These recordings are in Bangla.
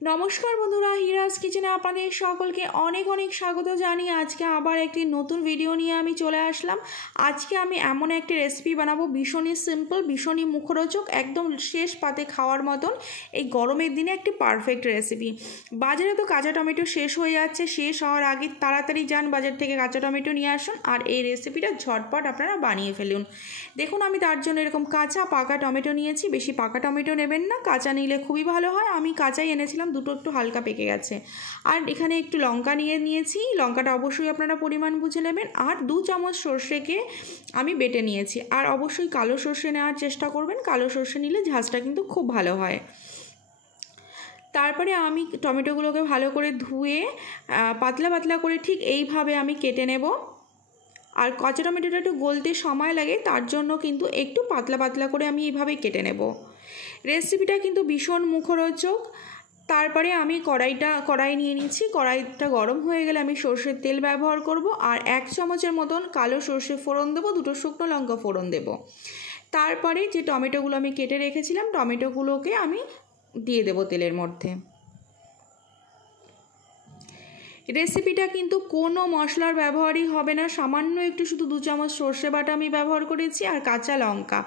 নমস্কার বন্ধুরা, হিরাজ কিচেনে আপনাদের সকলকে অনেক অনেক স্বাগত জানিয়ে আজকে আবার একটি নতুন ভিডিও নিয়ে আমি চলে আসলাম। আজকে আমি এমন একটি রেসিপি বানাবো, ভীষণই সিম্পল, ভীষণই মুখরোচক, একদম শেষ পাতে খাওয়ার মতন এই গরমের দিনে একটি পারফেক্ট রেসিপি। বাজারে তো কাঁচা টমেটো শেষ হয়ে যাচ্ছে, শেষ হওয়ার আগে তাড়াতাড়ি যান বাজার থেকে কাঁচা টমেটো নিয়ে আসুন আর এই রেসিপিটা ঝটপট আপনারা বানিয়ে ফেলুন। দেখুন আমি তার জন্য এরকম কাঁচা পাকা টমেটো নিয়েছি। বেশি পাকা টমেটো নেবেন না, কাঁচা নিলে খুবই ভালো হয়। আমি কাঁচাই এনেছিলাম, দুটো একটু হালকা পেকে গেছে। আর এখানে একটু লঙ্কা নিয়েছি, লঙ্কাটা অবশ্যই আপনারা পরিমাণ বুঝে নেবেন। আর 2 চামচ সর্ষেকে আমি বেটে নিয়েছি। আর অবশ্যই কালো সর্ষে নেওয়ার চেষ্টা করবেন, কালো সর্ষে নিলে ঝাঁঝটা কিন্তু খুব ভালো হয়। তারপরে আমি টমেটোগুলোকে ভালো করে ধুয়ে পাতলা পাতলা করে ঠিক এইভাবে আমি কেটে নেব। আর কাঁচা টমেটোটা একটু গলতে সময় লাগে, তার জন্য কিন্তু একটু পাতলা পাতলা করে আমি এইভাবেই কেটে নেব। রেসিপিটা কিন্তু ভীষণ মুখরোচক। তারপরে আমি কড়াই নিয়ে নিচ্ছি। কড়াইটা গরম হয়ে গেলে আমি সর্ষের তেল ব্যবহার করব। আর 1 চামচের মতন কালো সর্ষে ফোড়ন দেবো, 2 শুকনো লঙ্কা ফোড়ন দেব। তারপরে যে টমেটোগুলো আমি কেটে রেখেছিলাম, টমেটোগুলোকে আমি দিয়ে দেব তেলের মধ্যে। রেসিপিটা কিন্তু কোনো মশলার ব্যবহারই হবে না, সামান্য একটু শুধু 2 চামচ সর্ষে বাটা আমি ব্যবহার করেছি আর কাঁচা লঙ্কা,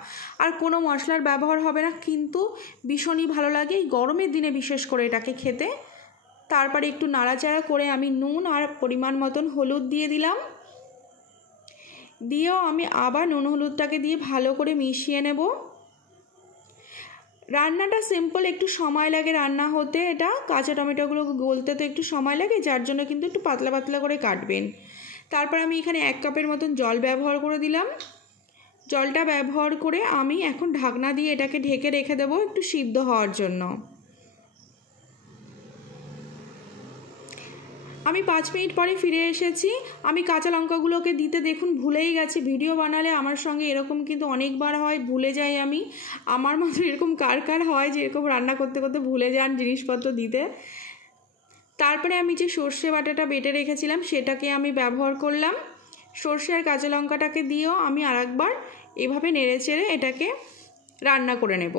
আর কোনো মশলার ব্যবহার হবে না, কিন্তু ভীষণই ভালো লাগে এই গরমের দিনে বিশেষ করে এটাকে খেতে। তারপরে একটু নাড়াচাড়া করে আমি নুন আর পরিমাণ মতন হলুদ দিয়ে দিলাম। দিয়েও আমি আবার নুন হলুদটাকে দিয়ে ভালো করে মিশিয়ে নেব। রান্নাটা সিম্পল, একটু সময় লাগে রান্না হতে। এটা কাঁচা টমেটোগুলো গলতে তো একটু সময় লাগে, যার জন্য কিন্তু একটু পাতলা পাতলা করে কাটবেন। তারপর আমি এখানে 1 কাপের মতন জল ব্যবহার করে দিলাম। জলটা ব্যবহার করে আমি এখন ঢাকনা দিয়ে এটাকে ঢেকে রেখে দেবো একটু সিদ্ধ হওয়ার জন্য। আমি 5 মিনিট পরে ফিরে এসেছি। আমি কাঁচা লঙ্কাগুলোকে দিতে দেখুন ভুলেই গেছি। ভিডিও বানালে আমার সঙ্গে এরকম কিন্তু অনেকবার হয়, ভুলে যাই আমি। আমার মতো এরকম কার হয় যে এরকম রান্না করতে করতে ভুলে যান জিনিসপত্র দিতে। তারপরে আমি যে সর্ষে বাটাটা বেটে রেখেছিলাম সেটাকে আমি ব্যবহার করলাম। সর্ষে আর কাঁচা লঙ্কাটাকে দিয়েও আমি আরেকবার এভাবে নেড়েচেড়ে এটাকে রান্না করে নেব।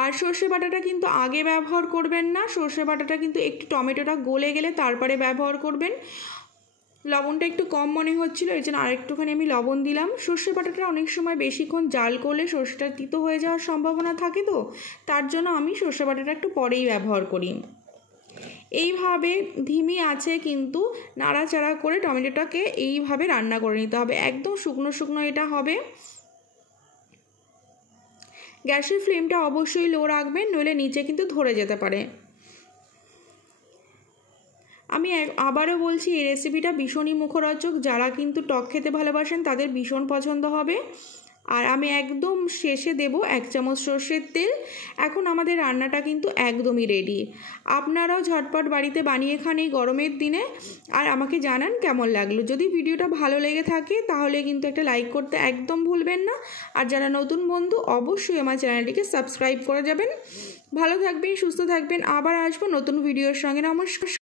আর সর্ষে বাটাটা কিন্তু আগে ব্যবহার করবেন না, সর্ষে বাটাটা কিন্তু একটু টমেটোটা গলে গেলে তারপরে ব্যবহার করবেন। লবণটা একটু কম মনে হচ্ছিল, এর জন্য আরেকটুখানি আমি লবণ দিলাম। সর্ষে বাটাটা অনেক সময় বেশিক্ষণ জাল করলে সর্ষেটা তিতো হয়ে যাওয়ার সম্ভাবনা থাকে, তো তার জন্য আমি সর্ষে বাটাটা একটু পরেই ব্যবহার করি। এইভাবে ধিমি আছে কিন্তু নাড়াচাড়া করে টমেটোটাকে এইভাবে রান্না করে নিতে হবে, একদম শুকনো শুকনো এটা হবে। গ্যাসের ফ্লেমটা অবশ্যই লো রাখবেন, নইলে নিচে কিন্তু ধরে যেতে পারে। আমি আবারও বলছি, এই রেসিপিটা ভীষণই মুখরোচক, যারা কিন্তু টক খেতে ভালোবাসেন তাদের ভীষণ পছন্দ হবে। আর আমি একদম শেষে দেব 1 চামচ সর্ষের তেল। এখন আমাদের রান্নাটা কিন্তু একদমই রেডি। আপনারাও ঝটপট বাড়িতে বানিয়ে খান এই গরমের দিনে। আর আমাকে জানান কেমন লাগলো। যদি ভিডিওটা ভালো লেগে থাকে তাহলে কিন্তু একটা লাইক করতে একদম ভুলবেন না। আর যারা নতুন বন্ধু অবশ্যই আমার চ্যানেলটিকে সাবস্ক্রাইব করে যাবেন। ভালো থাকবেন, সুস্থ থাকবেন, আবার আসবো নতুন ভিডিওর সঙ্গে। নমস্কার।